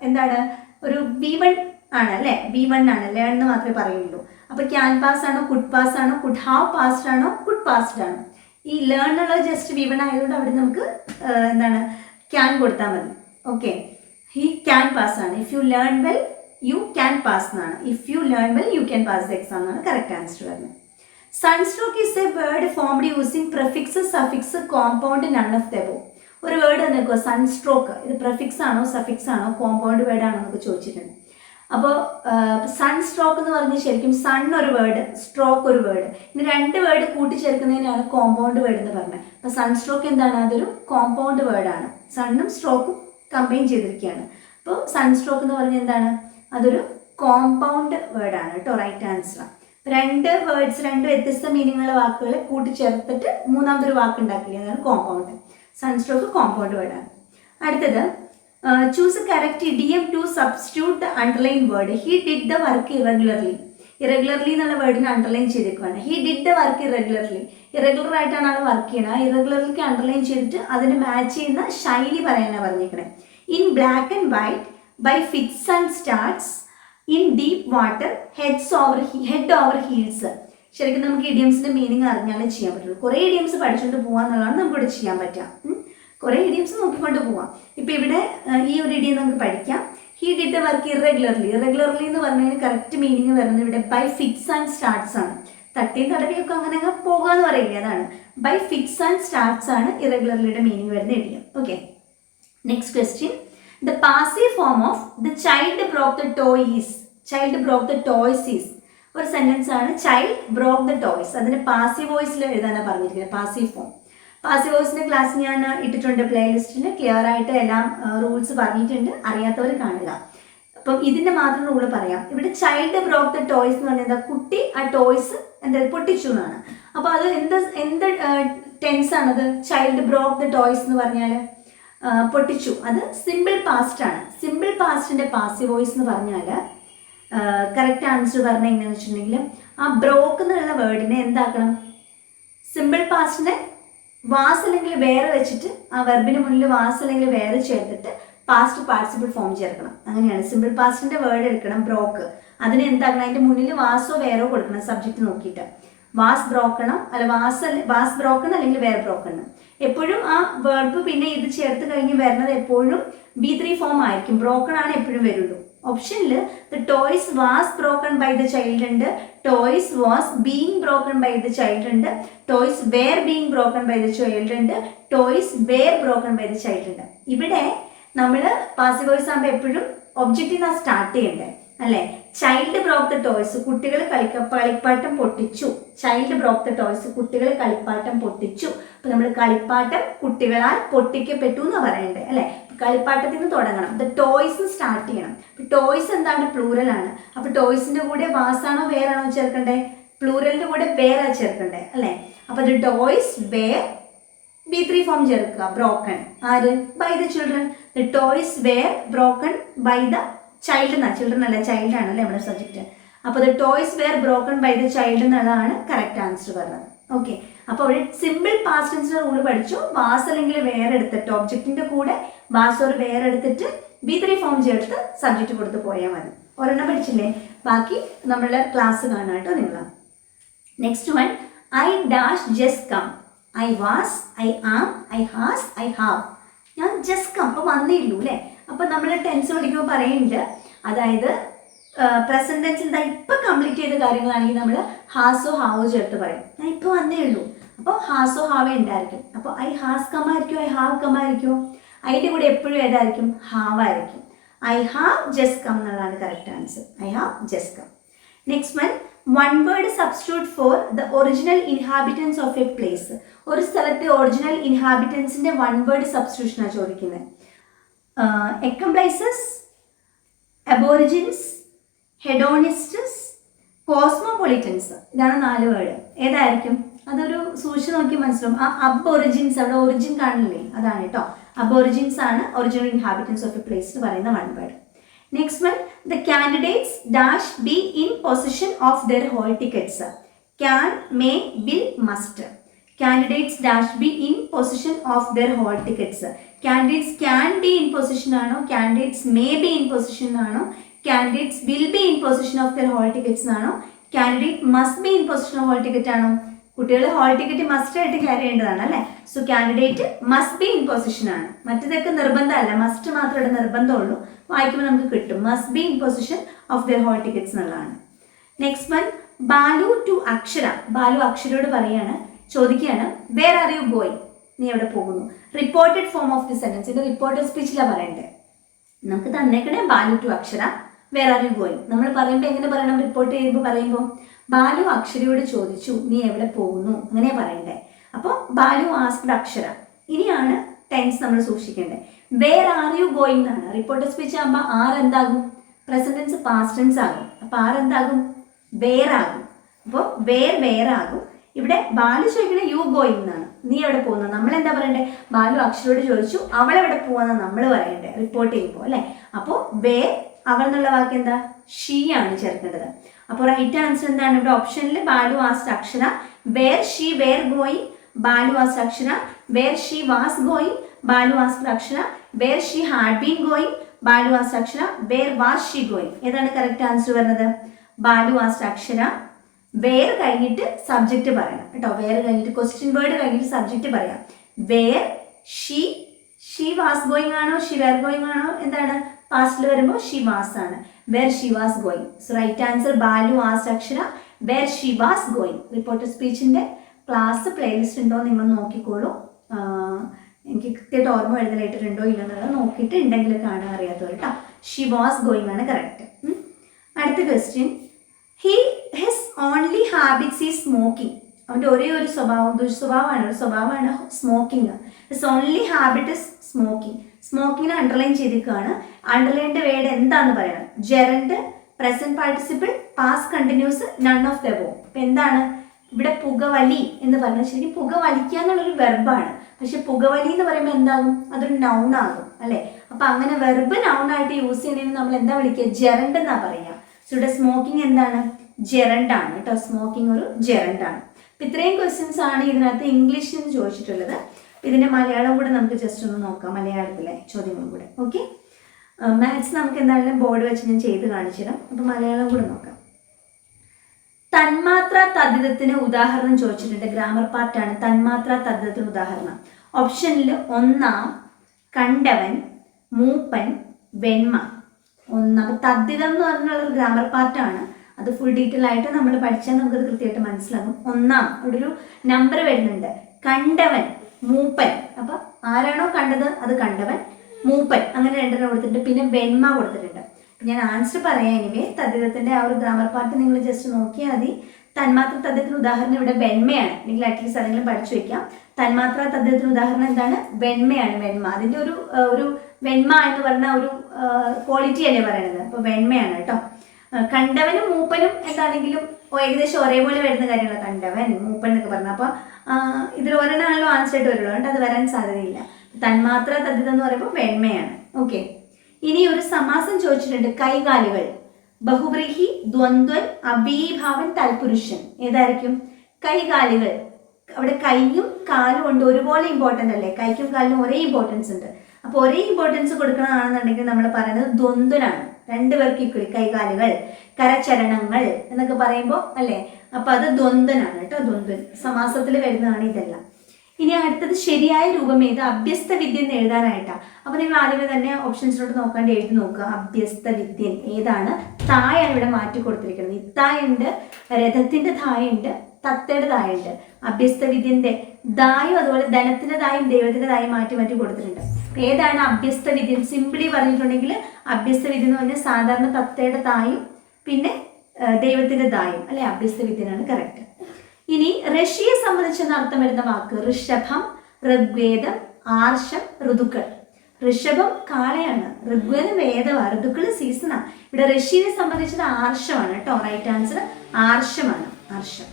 എന്താണ്? ഒരു വി വൺ ആണ് അല്ലേ? വി വൺ ആണ്. ലേൺ എന്ന് മാത്രമേ പറയുള്ളൂ അപ്പോൾ ക്യാൻ പാസ് ആണോ കുഡ് പാസ് ആണോ കുഡ് ഹാവ് പാസ്ഡ് ആണോ കുഡ് പാസ്ഡ് ആണോ? ഈ ലേൺ എന്നുള്ളത് ജസ്റ്റ് വി ആയതുകൊണ്ട് അവിടെ നമുക്ക് എന്താണ് ക്യാൻ കൊടുത്താൽ മതി. ഓക്കെ ഹി ക്യാൻ പാസ് ആണ്. If you learn well you can pass എന്നാണ്. If you learn well you can pass the exam എന്നാണ് കറക്റ്റ് ആൻസർ വരുന്നത്. Sunstroke is a word formed using prefix suffix compound none of the above ഒരു വേർഡ് തന്നെ സൺസ്ട്രോക്ക് ഇത് പ്രഫിക്സ് ആണോ സഫിക്സ് ആണോ കോമ്പൗണ്ട് വേർഡ് ആണോ എന്നൊക്കെ ചോദിച്ചിട്ടുണ്ട്. അപ്പോൾ സൺ സ്ട്രോക്ക് എന്ന് പറഞ്ഞാൽ ശരിക്കും സൺ ഒരു വേർഡ് സ്ട്രോക്ക് ഒരു വേർഡ് ഇനി രണ്ട് വേർഡ് കൂട്ടിച്ചേർക്കുന്നതിനാണ് കോമ്പൗണ്ട് വേർഡ് എന്ന് പറഞ്ഞത് അപ്പോൾ സൺ സ്ട്രോക്ക് എന്താണ്? അതൊരു കോമ്പൗണ്ട് വേർഡാണ് സണ്ണും സ്ട്രോക്കും കമ്പൈൻ ചെയ്തിരിക്കുകയാണ്. അപ്പോൾ സൺ സ്ട്രോക്ക് എന്ന് പറഞ്ഞാൽ എന്താണ്? അതൊരു കോമ്പൗണ്ട് വേർഡാണ് കേട്ടോ റൈറ്റ് ആൻസർ രണ്ട് വേർഡ്സ് രണ്ട് വ്യത്യസ്ത മീനിങ്ങുള്ള വാക്കുകൾ കൂട്ടിച്ചേർത്തിട്ട് മൂന്നാമതൊരു വാക്ക് ഉണ്ടാക്കില്ല അതാണ് കോമ്പൗണ്ട് സൺസ്ട്രോക്ക് കോമ്പൗണ്ട് വേർഡാണ് അടുത്തത് choose correct idiom to substitute the underline word he did the work irregularly irregularly എന്നുള്ള വേർഡിനെ underline ചെയ്തേക്കുവാണ്. He did the work irregularly irregular ആയിട്ടാണ് ആൾ വർക്ക് ചെയ്യുന്നത് ആ ഇറഗുലറിലേക്ക് അണ്ടർലൈൻ ചെയ്തിട്ട് അതിന് മാച്ച് ചെയ്യുന്ന ശൈലി പറയാനാണ് പറഞ്ഞേക്കണേ. In black and white by fits and starts in deep water heads over head over heels ശരിക്കും നമുക്ക് ഇഡിയംസിന്റെ മീനിങ് അറിഞ്ഞാലേ ചെയ്യാൻ പറ്റുള്ളൂ. കുറേ ഇഡിയംസ് പഠിച്ചുകൊണ്ട് പോകാന്നുള്ളതാണ് നമുക്ക് ഇവിടെ ചെയ്യാൻ പറ്റുക. കുറേ ഇഡിയംസ് നോക്കിക്കൊണ്ട് പോവാം. ഇപ്പൊ ഇവിടെ ഈ ഒരു ഇഡിയം നമുക്ക് പഠിക്കാം. He did the work irregularly irregularly എന്ന് പറഞ്ഞതിന് കറക്റ്റ് മീനിങ് വരുന്നത് ഇവിടെ ബൈ ഫിക്സ് ആൻഡ് സ്റ്റാർട്ട്സ് ആണ്. തട്ടിയും തടവിയൊക്കെ അങ്ങനെ അങ്ങ് പോകാന്ന് പറയില്ലേ അതാണ്. ബൈ ഫിക്സ് ആൻഡ് സ്റ്റാർട്ട്സ് ആണ് ഇറഗുലർലിയുടെ മീനിങ് വരുന്ന idiom okay next question the passive form of the child broke the toy child broke the toys is ഒരു സെന്റൻസ് ആണ് ചൈൽഡ് ബ്രോക്ക് ദ ടോയ്സ് അതിന് പാസീവ് വോയിസിൽ എഴുതാനാണ് പറഞ്ഞിരിക്കുന്നത് പാസീവ് ഫോം പാസീവ് വോയിസിന്റെ ക്ലാസ് ഞാൻ ഇട്ടിട്ടുണ്ട് പ്ലേലിസ്റ്റിൽ ക്ലിയർ ആയിട്ട് എല്ലാം റൂൾസ് പറഞ്ഞിട്ടുണ്ട്. അറിയാത്തവർ കാണുക. അപ്പം ഇതിന്റെ മാത്രം റൂൾ പറയാം. ഇവിടെ ചൈൽഡ് ബ്രോക്ക് ദ ടോയ്സ് എന്ന് പറഞ്ഞാൽ കുട്ടി ആ ടോയ്സ് എന്താ? പൊട്ടിച്ചു എന്നാണ്. അപ്പോൾ അത് എന്ത് എന്ത് ടെൻസ് ആണത്? ചൈൽഡ് ബ്രോക്ക് ദ ടോയ്സ് എന്ന് പറഞ്ഞാൽ പൊട്ടിച്ചു. അത് സിമ്പിൾ പാസ്റ്റ് ആണ്. സിമ്പിൾ പാസ്റ്റിന്റെ പാസീവ് വോയിസ് എന്ന് പറഞ്ഞാൽ കറക്റ്റ് ആൻസർ പറഞ്ഞ എങ്ങനെയാണെന്ന് വെച്ചിട്ടുണ്ടെങ്കിൽ ആ ബ്രോക്ക് എന്നുള്ള വേർഡിനെ എന്താക്കണം? സിമ്പിൾ പാസ്റ്റിനെ വാസ് അല്ലെങ്കിൽ വേറെ വെച്ചിട്ട് ആ വെർബിന് മുന്നിൽ വാസ് അല്ലെങ്കിൽ വേറെ ചേർത്തിട്ട് പാസ്റ്റ് പാർട്ടിസിപ്പിൾ ഫോം ചേർക്കണം. അങ്ങനെയാണ്. സിമ്പിൾ പാസ്റ്റിന്റെ വേർഡ് എടുക്കണം ബ്രോക്ക് അതിന് എന്താക്കണം? അതിന്റെ മുന്നിൽ വാസോ വേറോ കൊടുക്കണം സബ്ജക്റ്റ് നോക്കിയിട്ട്. വാസ് ബ്രോക്കണം അല്ല വാസ് വാസ് ബ്രോക്കൺ അല്ലെങ്കിൽ വേർ ബ്രോക്കൺ എപ്പോഴും ആ വേർബ് പിന്നെ ഇത് ചേർത്ത് കഴിഞ്ഞ് വരുന്നത് എപ്പോഴും ബി ത്രീ ഫോം ആയിരിക്കും. ബ്രോക്കൺ ആണ് എപ്പോഴും വരുള്ളൂ. ഓപ്ഷനിൽ the toys was broken by the child ഉണ്ട്. Toys was being broken by the child ഉണ്ട്. Toys were being broken by the child ഉണ്ട്. Toys were broken by the child ഉണ്ട്. ഇവിടെ നമ്മൾ പാസീവ് വോയിസ് ആകുമ്പോൾ എപ്പോഴും ഒബ്ജക്റ്റിൽ നിന്നാണ് സ്റ്റാർട്ട് ചെയ്യേണ്ടത്. അല്ലേ? ചൈൽഡ് ബ്രോക്ക് ദ ടോയ്സ് കുട്ടികൾ കളിക്ക കളിപ്പാട്ടം പൊട്ടിച്ചു. ചൈൽഡ് ബ്രോക്ക് ദ ടോയ്സ് കുട്ടികൾ കളിപ്പാട്ടം പൊട്ടിച്ചു. അപ്പൊ നമ്മൾ കളിപ്പാട്ടം കുട്ടികളാൽ പൊട്ടിക്കപ്പെട്ടു എന്ന് പറയണ്ടേ? അല്ലെ? കളിപ്പാട്ടത്തിൽ നിന്ന് തുടങ്ങണം ദ ടോയ്സ് സ്റ്റാർട്ട് ചെയ്യണം. ടോയ്സ് എന്താണ്? പ്ലൂറൽ ആണ്. അപ്പൊ ടോയ്സിന്റെ കൂടെ വാസാണോ വേറാണോ ചേർക്കണ്ടേ? പ്ലൂറലിന്റെ കൂടെ വേറാ ചേർക്കണ്ടേ? അല്ലേ? അപ്പൊ the toys were V three form ചേർക്കുക. ബ്രോക്കൺ ആര്? By the children the toys were broken by the child എന്നാ. ചിൽഡ്രൻ അല്ല ചൈൽഡ് ആണ് അല്ലേ നമ്മുടെ സബ്ജക്റ്റ് അപ്പോൾ the toys were broken by the child എന്നുള്ളതാണ് കറക്റ്റ് ആൻസർ പറഞ്ഞത്. ഓക്കെ അപ്പോൾ സിമ്പിൾ പാസ്റ്റ് ടെൻസിന്റെ റൂൾ പഠിച്ചു. വാസ് അല്ലെങ്കിൽ വേറെ എടുത്തിട്ട് ഒബ്ജക്റ്റിന്റെ കൂടെ വാസ് ഒരു വേറെ എടുത്തിട്ട് ബി ത്രീ ഫോം ചേർത്ത് സബ്ജക്റ്റ് കൊടുത്ത് പോയാൽ മതി. ഒരെണ്ണം പഠിച്ചില്ലേ? ബാക്കി നമ്മളുടെ ക്ലാസ് കാണാം കേട്ടോ നിങ്ങൾ next one I dash just come I was I am I has I have ഞാൻ ജസ്റ്റ് കം അപ്പോൾ വന്നേ ഉള്ളൂ അല്ലേ? അപ്പോൾ നമ്മൾ ടെൻസ് പഠിക്കുമ്പോൾ പറയുന്നുണ്ട്. അതായത് പ്രസന്റ് ടെൻസിൽ ഇപ്പം കംപ്ലീറ്റ് ചെയ്ത കാര്യങ്ങളാണെങ്കിൽ നമ്മൾ ഹാസോ ഹാവോ ചേർത്ത് പറയും. ഞാൻ ഇപ്പോൾ വന്നേ ഉള്ളൂ. അപ്പോൾ ഹാസോ ഹാവേ ഉണ്ടായിരിക്കും അപ്പോൾ ഐ ഹാസ് കമായിരിക്കും ഐ ഹാവ് കമായിരിക്കും അതിന്റെ കൂടെ എപ്പോഴും ഏതായിരിക്കും? ഹാവ് ആയിരിക്കും ഐ ഹാവ് ജസ്റ്റ് കം എന്നുള്ളതാണ് correct answer I have just come. Next one one word substitute for the original inhabitants of a place ഒരു സ്ഥലത്തെ ഒറിജിനൽ ഇൻഹാബിറ്റൻസിന്റെ വൺ വേർഡ് സബ്സ്റ്റിറ്റ്യൂഷനാണ് ചോദിക്കുന്നത് എക്കംപ്ലൈസസ് അബോറിജിൻസ് ഹെഡോണിസ്റ്റസ് കോസ്മോപൊളിറ്റൻസ് ഇതാണ് നാല് വേർഡ് ഏതായിരിക്കും? അതൊരു സൂക്ഷിച്ച് നോക്കി മനസ്സിലാവും. ആ അബ് ഒറിജിൻസ് അവിടെ ഒറിജിൻ കാണില്ലേ? അതാണ് കേട്ടോ അബ് ഒറിജിൻസ് ആണ് original inhabitants of a place എന്ന് പറയുന്ന one word next one the candidates dash be in position of their hall tickets can may will must candidates dash be in position of their hall tickets candidates can be in position ആണോ? Candidates may be in position ആണോ? Candidates will be in position of their hall tickets ആണോ? Candidate must be in position of hall ticket ആണോ? കുട്ടികൾ ഹോൾ ടിക്കറ്റ് മസ്റ്റ് ആയിട്ട് ക്യാരി ചെയ്യേണ്ടതാണ് അല്ലേ? So candidate must be in position ആണ്. മറ്റേതൊക്കെ നിർബന്ധമല്ല. മസ്റ്റ് മാത്രമേ നിർബന്ധമുള്ളൂ. വായിക്കുമ്പോൾ നമുക്ക് കിട്ടും. Must be in position of their hall tickets എന്നുള്ളതാണ്. Next one Balu to Akshara. Balu അക്ഷരയോട് പറയാണ് ചോദിക്കുകയാണ് വേർ ആർ യു ഗോയിങ് നീ എവിടെ പോകുന്നു. Reported form of the sentence ഇത് റിപ്പോർട്ടഡ് സ്പീച്ചിലാണ് പറയേണ്ടത് നമുക്ക് തന്നേക്കണേ Balu to Akshara. Where are you going നമ്മൾ പറയുമ്പോൾ എങ്ങനെ പറയണം? റിപ്പോർട്ട് ചെയ്യുമ്പോൾ പറയുമ്പോൾ ബാലു അക്ഷരയോട് ചോദിച്ചു നീ എവിടെ പോകുന്നു? അങ്ങനെ പറയണ്ടേ. അപ്പോൾ ബാലു ആസ്ക്ഡ് അക്ഷര. ഇനിയാണ് ടെൻസ് നമ്മൾ സൂക്ഷിക്കേണ്ടത്. വേർ ആർ യു ഗോയിങ് എന്നാണ്. റിപ്പോർട്ടഡ് സ്പീച്ച് ആകുമ്പോൾ ആർ എന്താകും പ്രസന്റ് ടെൻസ് പാസ്റ്റ് ടെൻസ് ആകും. അപ്പോൾ ആർ എന്താകും വേർ ആകും. അപ്പോൾ വേർ വേർ ആകും. ഇവിടെ ബാലു ചോദിക്കണേ യു ഗോയിങ് എന്നാണ്. നീ എവിടെ പോകുന്നത് നമ്മൾ എന്താ പറയണ്ടേ? ബാലു അക്ഷരോട് ചോദിച്ചു അവൾ എവിടെ പോകുന്ന നമ്മൾ പറയണ്ടേ? റിപ്പോർട്ട് ചെയ്യുമ്പോൾ അല്ലേ? അപ്പോൾ വേർ അവൾ എന്നുള്ള വാക്ക് എന്താ? ഷീ ആണ് ചേർക്കേണ്ടത്. അപ്പോൾ റൈറ്റ് ആൻസർ എന്താണ്? ഇവിടെ ഓപ്ഷനിൽ Balu asked Akshara where she were going Balu asked Akshara where she was going Balu was Akshara where she had been going Balu was Akshara where was she going ഏതാണ് കറക്റ്റ് ആൻസർ വരുന്നത്? ബാലു വാസ് അക്ഷര വേർ കഴിഞ്ഞിട്ട് സബ്ജക്റ്റ് പറയണം. കേട്ടോ വേർ കഴിഞ്ഞിട്ട് ക്വസ്റ്റ്യൻ വേർഡ് കഴിഞ്ഞിട്ട് സബ്ജക്റ്റ് പറയാം. Where she she was going ആണോ ഷി വേർ ഗോയിങ് ആണോ? എന്താണ്? പാസ്റ്റിൽ വരുമ്പോൾ ഷി വാസ് ആണ്. Where she was going so right answer Balu asked Akshara where she was going reporter സ്പീച്ചിന്റെ class playlist ഉണ്ടോ നിങ്ങൾ നോക്കിക്കോളൂ. എനിക്ക് കൃത്യമായിട്ട് ഓർമ്മ എഴുതലായിട്ടുണ്ടോ ഇല്ലെന്നുള്ളത് നോക്കിയിട്ട് ഉണ്ടെങ്കിൽ കാണാൻ അറിയാത്തവർ കേട്ടോ ഷി വാസ് ഗോയിങ് ആണ് കറക്റ്റ് അടുത്ത question he his only habits ഈ സ്മോക്കിംഗ് അവന്റെ ഒരേ ഒരു സ്വഭാവം ദുസ്വഭാവമാണ് ഒരു സ്വഭാവമാണ് smoking his only habit is smoking സ്മോക്കിങ്ങിനെ underline ചെയ്തിരിക്കുകയാണ്. അണ്ടർലൈന്റെ വേർഡ് എന്താന്ന് പറയണം gerund present participle past continuous none of the above ഇപ്പൊ എന്താണ്? ഇവിടെ പുകവലി എന്ന് പറഞ്ഞാൽ ശരിക്കും പുക വലിക്കുക എന്നുള്ളൊരു വെർബാണ് പക്ഷെ പുകവലി എന്ന് പറയുമ്പോൾ എന്താകും? അതൊരു നൗൺ ആകും അല്ലേ? അപ്പൊ അങ്ങനെ വെർബ് നൗൺ ആയിട്ട് യൂസ് ചെയ്യണമെങ്കിൽ നമ്മൾ എന്താ വിളിക്കുക? ജെറണ്ട് എന്നാ പറയുക. സോ ഇവിടെ സ്മോക്കിംഗ് എന്താണ്? ജെറണ്ടാണ് കേട്ടോ. സ്മോക്കിംഗ് ഒരു ജെറണ്ടാണ് ആണ്. ഇത്രയും ക്വസ്റ്റ്യൻസ് ആണ് ഇതിനകത്ത് ഇംഗ്ലീഷിൽ നിന്ന് ചോദിച്ചിട്ടുള്ളത്. ഇതിന്റെ മലയാളം കൂടെ നമുക്ക് ജസ്റ്റ് ഒന്ന് നോക്കാം മലയാളത്തിലെ ചോദ്യങ്ങളും കൂടെ. ഓക്കെ മാത്സ് നമുക്ക് എന്തായാലും ബോർഡ് വെച്ച് ഞാൻ ചെയ്ത് കാണിച്ചു തരാം. അപ്പൊ മലയാളം കൂടെ നോക്കാം. തന്മാത്ര തദ്ധിതത്തിന് ഉദാഹരണം ചോദിച്ചിട്ടുണ്ട്. ഗ്രാമർ പാർട്ടാണ് തന്മാത്ര തദ്ധിതത്തിന് ഉദാഹരണം. ഓപ്ഷനിൽ ഒന്നാം കണ്ടവൻ മൂപ്പൻ വെണ്മ. ഒന്നാം. തദ്ധിതം എന്ന് പറഞ്ഞുള്ള ഒരു ഗ്രാമർ പാർട്ടാണ് അത് ഫുൾ ഡീറ്റെയിൽ ആയിട്ട് നമ്മൾ പഠിച്ചാൽ നമുക്കത് കൃത്യമായിട്ട് മനസ്സിലാകും. ഒന്നാം ഇവിടെ ഒരു നമ്പർ വരുന്നുണ്ട്. കണ്ടവൻ മൂപ്പൻ. അപ്പൊ ആരാണോ കണ്ടത് അത് കണ്ടവൻ മൂപ്പൻ. അങ്ങനെ രണ്ടെണ്ണം കൊടുത്തിട്ടുണ്ട്. പിന്നെ വെന്മ കൊടുത്തിട്ടുണ്ട്. ഞാൻ ആൻസർ പറയാം എനിവേ തദ്ദേഹത്തിന്റെ ആ ഒരു ഗ്രാമർ പാർട്ട് നിങ്ങൾ ജസ്റ്റ് നോക്കിയാൽ മതി. തന്മാത്ര തദ്ദേഹത്തിന് ഉദാഹരണം ഇവിടെ വെന്മയാണ്. നിങ്ങൾ അറ്റ്ലീസ്റ്റ് അതെങ്കിലും പഠിച്ചു വെക്കാം. തന്മാത്ര തദ്ദേഹത്തിന് ഉദാഹരണം എന്താണ്? വെന്മയാണ് വെന്മ. അതിന്റെ ഒരു ഒരു വെന്മ എന്ന് പറഞ്ഞ ഒരു ക്വാളിറ്റി അല്ലേ പറയുന്നത് അപ്പോൾ വെന്മയാണ് കേട്ടോ. കണ്ടവനും മൂപ്പനും എന്താണെങ്കിലും ഏകദേശം ഒരേപോലെ വരുന്ന കാര്യങ്ങളാണ് കണ്ടവൻ മൂപ്പൻ എന്നൊക്കെ പറഞ്ഞ അപ്പോൾ ഇതിൽ ഒരെണ്ണമാണല്ലോ ആൻസർ ആയിട്ട് വരുള്ളൂ. അതുകൊണ്ട് അത് വരാൻ സാധ്യതയില്ല. തന്മാത്ര തദ്ധിതം എന്ന് പറയുമ്പോൾ വെണ്മയാണ്. ഓക്കെ. ഇനി ഒരു സമാസം ചോദിച്ചിട്ടുണ്ട്. കൈകാലുകൾ. ബഹുബ്രീഹി ദ്വന്ദ്വൻ അഭീഭാവൻ തൽപുരുഷൻ. ഏതായിരിക്കും? കൈകാലുകൾ. അവിടെ കൈയും കാലും ഉണ്ട്. ഒരുപോലെ ഇമ്പോർട്ടന്റ് അല്ലേ? കൈക്കും കാലിനും ഒരേ ഇമ്പോർട്ടൻസ് ഉണ്ട്. അപ്പോൾ ഒരേ ഇമ്പോർട്ടൻസ് കൊടുക്കണമാണെന്നുണ്ടെങ്കിൽ നമ്മൾ പറയുന്നത് ദ്വന്ദ്വനാണ്. രണ്ടുപേർക്ക് ഇക്കുറി കൈകാലുകൾ കരചരണങ്ങൾ എന്നൊക്കെ പറയുമ്പോൾ അല്ലേ? അപ്പൊ അത് ദ്വന്ദ്വനാണ് കേട്ടോ ദ്വന്ദ്വൻ. സമാസത്തിൽ വരുന്നതാണ് ഇതെല്ലാം. ഇനി അടുത്തത് ശരിയായ രൂപം ഏത്? അഭ്യസ്ത വിദ്യൻ എഴുതാനായിട്ടാണ് അപ്പൊ നിങ്ങൾ ആദ്യമേ തന്നെ ഓപ്ഷൻസിലോട്ട് നോക്കാണ്ട് എഴുതി നോക്കുക. അഭ്യസ്ത വിദ്യൻ ഏതാണ്? തായാണ് ഇവിടെ മാറ്റി കൊടുത്തിരിക്കുന്നത്. ഇത്തായുണ്ട് രഥത്തിന്റെ തായുണ്ട് തത്തയുടെ തായുണ്ട്. അഭ്യസ്ത വിദ്യന്റെ ദായും അതുപോലെ ധനത്തിന്റെ ദായും ദൈവത്തിന്റെ ദായും മാറ്റി മാറ്റി കൊടുത്തിട്ടുണ്ട്. ഏതാണ് അഭ്യസ്ത വിദ്യൻ സിംപിളി പറഞ്ഞിട്ടുണ്ടെങ്കിൽ അഭ്യസ്ത വിദ്യ എന്ന് പറഞ്ഞാൽ സാധാരണ തത്തയുടെ തായും പിന്നെ ദൈവത്തിന്റെ ദായം അല്ലെ? അഭ്യസ്തവിദ്യനാണ് കറക്റ്റ് ഇനി റഷ്യയെ സംബന്ധിച്ച് അർത്ഥം വരുന്ന വാക്ക് ഋഷഭം ഋഗ്വേദം ആർഷം ഋതുക്കൾ. ഋഷഭം കാളയാണ്. ഋഗ്വേദം വേദമാണ് ഋതുക്കൾ സീസണാണ് ഇവിടെ റഷ്യയെ സംബന്ധിച്ചത് ആർഷമാണ് കേട്ടോ. Right answer ആർഷമാണ്. ആർഷം.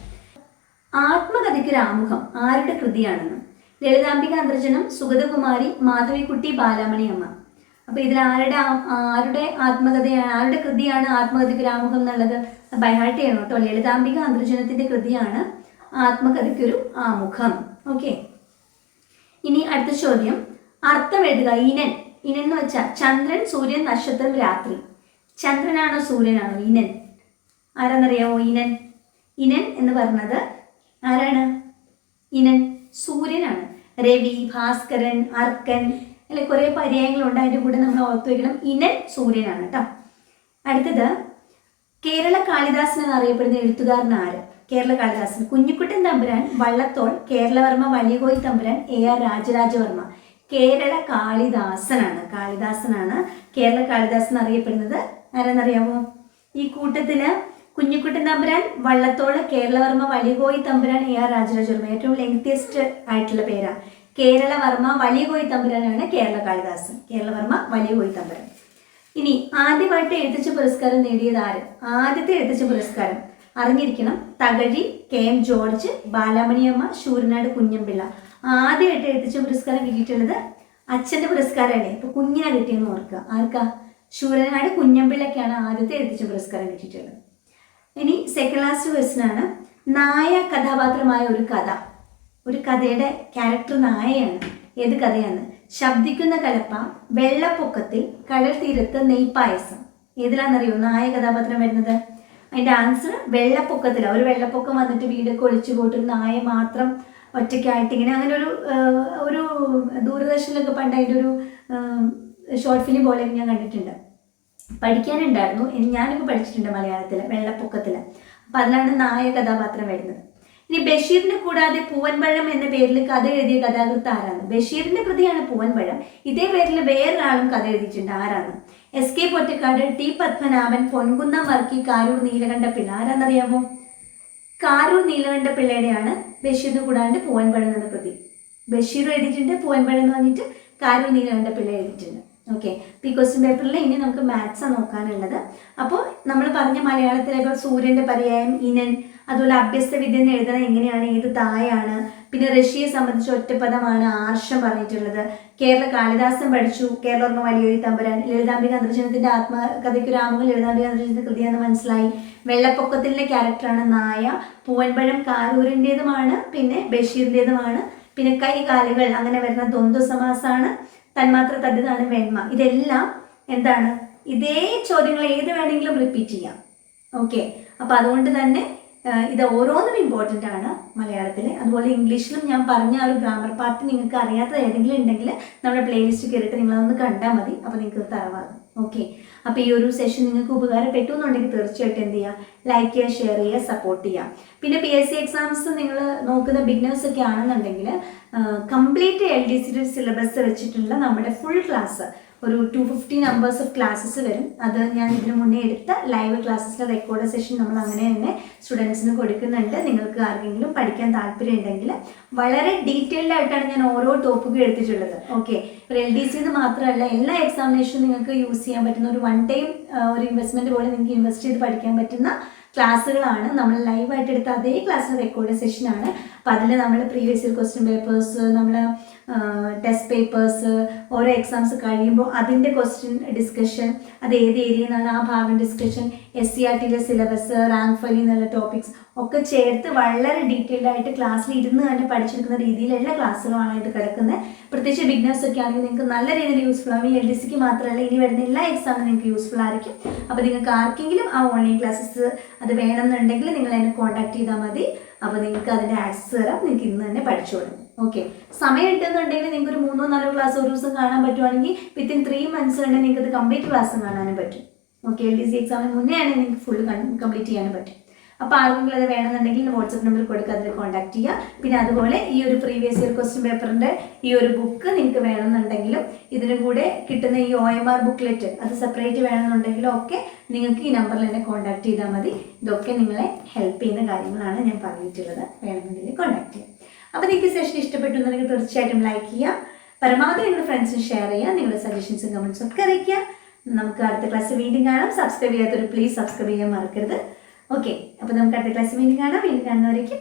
ആത്മകഥയ്ക്ക് ആമുഖം ആരുടെ കൃതിയാണെന്ന്? ലളിതാംബിക അന്തർജനം സുഗതകുമാരി മാധവിക്കുട്ടി ബാലാമണി അമ്മ അപ്പൊ ഇതിൽ ആരുടെ ആരുടെ ആത്മകഥയാണ് ആരുടെ കൃതിയാണ് ആത്മകഥയ്ക്ക് ആമുഖം എന്നുള്ളത് ബൈഹാർട്ട് കേട്ടോ. ലളിതാംബിക അന്തർജനത്തിന്റെ കൃതിയാണ് ആത്മകഥയ്ക്കൊരു ആമുഖം. ഓക്കെ ഇനി അടുത്ത ചോദ്യം. അർത്ഥം എഴുതുക. ഇനൻ. ഇനൻ എന്ന് വെച്ചാൽ ചന്ദ്രൻ സൂര്യൻ നക്ഷത്രം രാത്രി. ചന്ദ്രനാണോ സൂര്യനാണോ ഇനൻ? ആരാന്നറിയാമോ ഇനൻ? ഇനൻ എന്ന് പറഞ്ഞത് ആരാണ്? ഇനൻ. സൂര്യനാണ്. രവി ഭാസ്കരൻ അർക്കൻ അല്ലെ കുറെ പര്യായങ്ങളുണ്ട് അതിന്റെ കൂടെ നമ്മൾ ഓർത്ത് വയ്ക്കണം ഇനൻ സൂര്യനാണ് കേട്ടോ. അടുത്തത് കേരള കാളിദാസൻ എന്നറിയപ്പെടുന്ന എഴുത്തുകാരൻ ആര്? കേരള കാളിദാസൻ. കുഞ്ഞിക്കുട്ടൻ തമ്പുരാൻ വള്ളത്തോൾ കേരളവർമ്മ വലിയകോയി തമ്പുരാൻ എ ആർ രാജരാജവർമ്മ. കേരള കാളിദാസനാണ് കാളിദാസനാണ് കേരള കാളിദാസൻ അറിയപ്പെടുന്നത്. ആരെന്നറിയാമോ ഈ കൂട്ടത്തിൽ കുഞ്ഞിക്കുട്ടൻ തമ്പുരാൻ വള്ളത്തോൾ കേരളവർമ്മ വലിയകോയി തമ്പുരാൻ എ ആർ രാജരാജവർമ്മ. ഏറ്റവും ലെങ്തിയസ്റ്റ് ആയിട്ടുള്ള പേരാ. കേരളവർമ്മ വലിയകോയി തമ്പുരാനാണ് കേരള കാളിദാസൻ. കേരളവർമ്മ വലിയകോയി തമ്പുരാൻ. ഇനി ആദ്യമായിട്ട് എഴുത്തച്ഛ പുരസ്കാരം നേടിയത് ആര്? ആദ്യത്തെ എഴുത്തച്ഛ പുരസ്കാരം. അറിഞ്ഞിരിക്കണം. Thakazhi K M George Balamaniamma Sooranad Kunjanpillai. ആദ്യമായിട്ട് എഴുത്തച്ഛ പുരസ്കാരം കിട്ടിയിട്ടുള്ളത് അച്ഛന്റെ പുരസ്കാരമല്ലേ ഇപ്പൊ കുഞ്ഞിനെ കിട്ടിയെന്ന് ഓർക്കുക. ആർക്കാ? ശൂരനാട് കുഞ്ഞമ്പിള്ളക്കാണ് ആദ്യത്തെ എഴുത്തച്ഛ പുരസ്കാരം കിട്ടിയിട്ടുള്ളത്. ഇനി സെക്കൻഡ് ലാസ്റ്റ് ക്വസ്റ്റൻ ആണ്. നായ കഥാപാത്രമായ ഒരു കഥ. ഒരു കഥയുടെ ക്യാരക്ടർ നായയാണ്. ഏത് കഥയാണ്? ശബ്ദിക്കുന്ന കലപ്പ വെള്ളപ്പൊക്കത്തിൽ കടൽ തീരത്ത് നെയ്പായസം. ഏതിലാണെന്നറിയോ? നായ കഥാപാത്രം വരുന്നത്. അതിന്റെ ആൻസർ വെള്ളപ്പൊക്കത്തിലാണ് ഒരു വെള്ളപ്പൊക്കം വന്നിട്ട് വീടൊക്കെ ഒളിച്ചു പോയിട്ട് നായ മാത്രം ഒറ്റയ്ക്കായിട്ട് ഇങ്ങനെ അങ്ങനെ ഒരു ഒരു ദൂരദർശനിലൊക്കെ പണ്ട് അതിന്റെ ഒരു ഷോർട്ട് ഫിലിം പോലെ ഞാൻ കണ്ടിട്ടുണ്ട്. പഠിക്കാനുണ്ടായിരുന്നു. ഞാനൊക്കെ പഠിച്ചിട്ടുണ്ട് മലയാളത്തിൽ വെള്ളപ്പൊക്കത്തിൽ അപ്പം അതിലാണ് നായ കഥാപാത്രം വരുന്നത്. ഇനി ബഷീറിനെ കൂടാതെ പൂവൻപഴം എന്ന പേരിൽ കഥ എഴുതിയ കഥാകൃത്ത് ആരാണ്? ബഷീറിന്റെ കൃതിയാണ് പൂവൻപഴം. ഇതേ പേരിൽ വേറൊരാളും കഥ എഴുതിയിട്ടുണ്ട്. ആരാണ്? S K Pottekkatt T Padmanabhan Ponkunnam Varkey Karoor Neelakanta Pillai. ആരാന്നറിയാമോ? Karoor Neelakanta പിള്ളയുടെയാണ് ബഷീറിന് കൂടാണ്ട് പൂവൻപഴം എന്ന കൃതി ബഷീർ എഴുതിയിട്ടുണ്ട് പൂവൻപഴം എന്ന് പറഞ്ഞിട്ട് കാരൂർ നീലകണ്ഠ പിള്ള എഴുതിയിട്ടുണ്ട്. ഓക്കെ ഈ ക്വസ്റ്റ്യൻ പേപ്പറിൽ ഇനി നമുക്ക് മാത്സാണ് നോക്കാനുള്ളത്. അപ്പോൾ നമ്മൾ പറഞ്ഞ മലയാളത്തിലെ സൂര്യന്റെ പര്യായം ഇനൻ അതുപോലെ അഭ്യസ്ത വിദ്യ എന്ന് എഴുതുന്നത് എങ്ങനെയാണ്? ഏത് തായാണ്? പിന്നെ റഷ്യയെ സംബന്ധിച്ച് ഒറ്റപ്പദമാണ് ആർഷം പറഞ്ഞിട്ടുള്ളത്. കേരള കാളിദാസൻ പഠിച്ചു. കേരളോർമ്മ വലിയൊരു തമ്പുരാൻ. ലളിതാംബിക അന്തർജനത്തിന്റെ ആത്മകഥയ്ക്ക് രാമങ്ങൾ ലളിതാംബിക അന്തർജനത്തിന്റെ കൃതിയാണെന്ന് മനസ്സിലായി. വെള്ളപ്പൊക്കത്തിന്റെ ക്യാരക്ടറാണ് നായ. പൂവൻപഴം കാരൂരിന്റെതുമാണ് പിന്നെ ബഷീറിന്റെതുമാണ് പിന്നെ കൈകാലുകൾ അങ്ങനെ വരുന്ന ദ്വന്ദ്വ സമാസാണ് തന്മാത്ര തദ്ധിതാണ് വെണ്മ. ഇതെല്ലാം എന്താണ്? ഇതേ ചോദ്യങ്ങൾ ഏത് വേണമെങ്കിലും റിപ്പീറ്റ് ചെയ്യാം. ഓക്കെ അപ്പോൾ അതുകൊണ്ട് തന്നെ ഇത് ഓരോന്നും ഇമ്പോർട്ടന്റ് ആണ് മലയാളത്തിൽ അതുപോലെ ഇംഗ്ലീഷിലും ഞാൻ പറഞ്ഞ ആ ഒരു ഗ്രാമർ പാർട്ട് നിങ്ങൾക്ക് അറിയാത്തത് ഏതെങ്കിലും ഉണ്ടെങ്കിൽ നമ്മുടെ പ്ലേലിസ്റ്റ് കയറിയിട്ട് നിങ്ങളതൊന്ന് കണ്ടാൽ മതി. അപ്പോൾ നിങ്ങൾക്ക് തറവാകും ഓക്കെ അപ്പോൾ ഈ ഒരു സെഷൻ നിങ്ങൾക്ക് ഉപകാരപ്പെട്ടു എന്നുണ്ടെങ്കിൽ തീർച്ചയായിട്ടും എന്ത് ചെയ്യുക ലൈക്ക് ചെയ്യുക ഷെയർ ചെയ്യുക സപ്പോർട്ട് ചെയ്യുക. പിന്നെ പി എസ് സി എക്സാംസ് നിങ്ങൾ നോക്കുന്ന ബിഗ്നേഴ്സ് ഒക്കെ ആണെന്നുണ്ടെങ്കിൽ കംപ്ലീറ്റ് എൽ ഡി സിയുടെ സിലബസ് വെച്ചിട്ടുള്ള നമ്മുടെ ഫുൾ ക്ലാസ് ഒരു two fifty numbers of classes വരും. അത് ഞാൻ ഇതിനു മുന്നേ എടുത്ത ലൈവ് ക്ലാസ്സിലെ റെക്കോർഡ് സെഷൻ നമ്മൾ അങ്ങനെ തന്നെ സ്റ്റുഡൻസിന് കൊടുക്കുന്നുണ്ട്. നിങ്ങൾക്ക് ആർക്കെങ്കിലും പഠിക്കാൻ താല്പര്യം ഉണ്ടെങ്കിൽ വളരെ ഡീറ്റെയിൽഡ് ആയിട്ടാണ് ഞാൻ ഓരോ ടോപ്പിക്കും എടുത്തിട്ടുള്ളത്. ഓക്കെ എൽ ഡി സിന്ന് മാത്രമല്ല എല്ലാ എക്സാമിനേഷനും നിങ്ങൾക്ക് യൂസ് ചെയ്യാൻ പറ്റുന്ന ഒരു വൺ ടൈം ഒരു ഇൻവെസ്റ്റ്മെന്റ് പോലെ നിങ്ങൾക്ക് ഇൻവെസ്റ്റ് ചെയ്ത് പഠിക്കാൻ പറ്റുന്ന ക്ലാസ്സുകളാണ്. നമ്മൾ ലൈവായിട്ട് എടുത്ത അതേ ക്ലാസ്സിലെ റെക്കോർഡ് സെഷനാണ് അപ്പോൾ അതിൽ നമ്മൾ പ്രീവിയസ് ഇയർ ക്വസ്റ്റ്യൻ പേപ്പേഴ്സ് നമ്മൾ ടെസ്റ്റ് പേപ്പേഴ്സ് ഓരോ എക്സാംസ് കഴിയുമ്പോൾ അതിന്റെ ക്വസ്റ്റ്യൻ ഡിസ്കഷൻ അത് ഏത് ഏരിയയിൽ നിന്നാണ് ആ ഭാഗം ഡിസ്കഷൻ എസ് സി ആർ ടിയിലെ സിലബസ് റാങ്ക് ഫലി എന്നുള്ള ടോപ്പിക്സ് ഒക്കെ ചേർത്ത് വളരെ ഡീറ്റെയിൽഡ് ആയിട്ട് ക്ലാസ്സിൽ ഇരുന്ന് തന്നെ പഠിച്ചെടുക്കുന്ന രീതിയിലുള്ള ക്ലാസ്സുകളാണ് ഇത് കിടക്കുന്നത്. പ്രത്യേകിച്ച് ബിഗ്നേഴ്സ് ഒക്കെ ആണെങ്കിൽ നിങ്ങൾക്ക് നല്ല രീതിയിൽ യൂസ്ഫുൾ ആവും. ഈ എൽ ഡി സിക്ക് മാത്രമല്ല ഇനി വരുന്ന എല്ലാ എക്സാമിനും നിങ്ങൾക്ക് യൂസ്ഫുൾ ആയിരിക്കും. അപ്പോൾ നിങ്ങൾക്ക് ആർക്കെങ്കിലും ആ ഓൺലൈൻ ക്ലാസ്സസ് അത് വേണമെന്നുണ്ടെങ്കിൽ നിങ്ങൾ എന്നെ കോൺടാക്ട് ചെയ്താൽ മതി. അപ്പോൾ നിങ്ങൾക്ക് അതിന്റെ ആക്സസ് തരാം നിങ്ങൾക്ക് ഇന്ന് തന്നെ പഠിച്ചു പഠിച്ചോളും. ഓക്കെ സമയം കിട്ടുന്നുണ്ടെങ്കിൽ നിങ്ങൾക്ക് ഒരു മൂന്നോ നാലോ ക്ലാസ് ഒരു ദിവസം കാണാൻ പറ്റുവാണെങ്കിൽ വിത്തിൻ ത്രീ മന്ത്സ് കൊണ്ട് നിങ്ങൾക്ക് കംപ്ലീറ്റ് ക്ലാസ് കാണാനും പറ്റും. ഓക്കെ എൽ ഡി സി എക്സാമിന് മുന്നേ ആണെങ്കിൽ നിങ്ങൾക്ക് ഫുൾ കംപ്ലീറ്റ് ചെയ്യാനും പറ്റും. അപ്പോൾ ആർക്കെങ്കിലും അത് വേണമെന്നുണ്ടെങ്കിൽ വാട്സപ്പ് നമ്പർ കൊടുക്കുക അതിൽ കോൺടാക്ട് ചെയ്യുക. പിന്നെ അതുപോലെ ഈ ഒരു പ്രീവിയസ് ഇയർ ക്വസ്റ്റ്യൻ പേപ്പറിന്റെ ഈ ഒരു ബുക്ക് നിങ്ങൾക്ക് വേണമെന്നുണ്ടെങ്കിലും ഇതിനും കൂടെ കിട്ടുന്ന ഈ ഒ എം ആർ ബുക്ക്ലെറ്റ് അത് സെപ്പറേറ്റ് വേണമെന്നുണ്ടെങ്കിലും ഒക്കെ നിങ്ങൾക്ക് ഈ നമ്പറിൽ എന്നെ കോൺടാക്ട് ചെയ്താൽ മതി. ഇതൊക്കെ നിങ്ങളെ ഹെൽപ്പ് ചെയ്യുന്ന കാര്യങ്ങളാണ് ഞാൻ പറഞ്ഞിട്ടുള്ളത്. വേണമെന്നുണ്ടെങ്കിൽ കോൺടാക്ട് ചെയ്യാം. അപ്പോൾ നിങ്ങൾക്ക് സെഷൻ ഇഷ്ടപ്പെട്ടു എന്നുണ്ടെങ്കിൽ തീർച്ചയായിട്ടും ലൈക്ക് ചെയ്യുക. പരമാവധി നിങ്ങളുടെ ഫ്രണ്ട്സിന് ഷെയർ ചെയ്യുക. നിങ്ങളുടെ സജഷൻസും കമൻസും ഒക്കെ അറിയിക്കുക. നമുക്ക് അടുത്ത ക്ലാസ് വീണ്ടും കാണാം. സബ്സ്ക്രൈബ് ചെയ്യാത്തൊരു പ്ലീസ് സബ്സ്ക്രൈബ് ചെയ്യാൻ മറക്കരുത്. ഓക്കെ അപ്പോൾ നമുക്ക് അടുത്ത ക്ലാസ് വീണ്ടും കാണാം. വീണ്ടും കാണുന്നവരേക്കും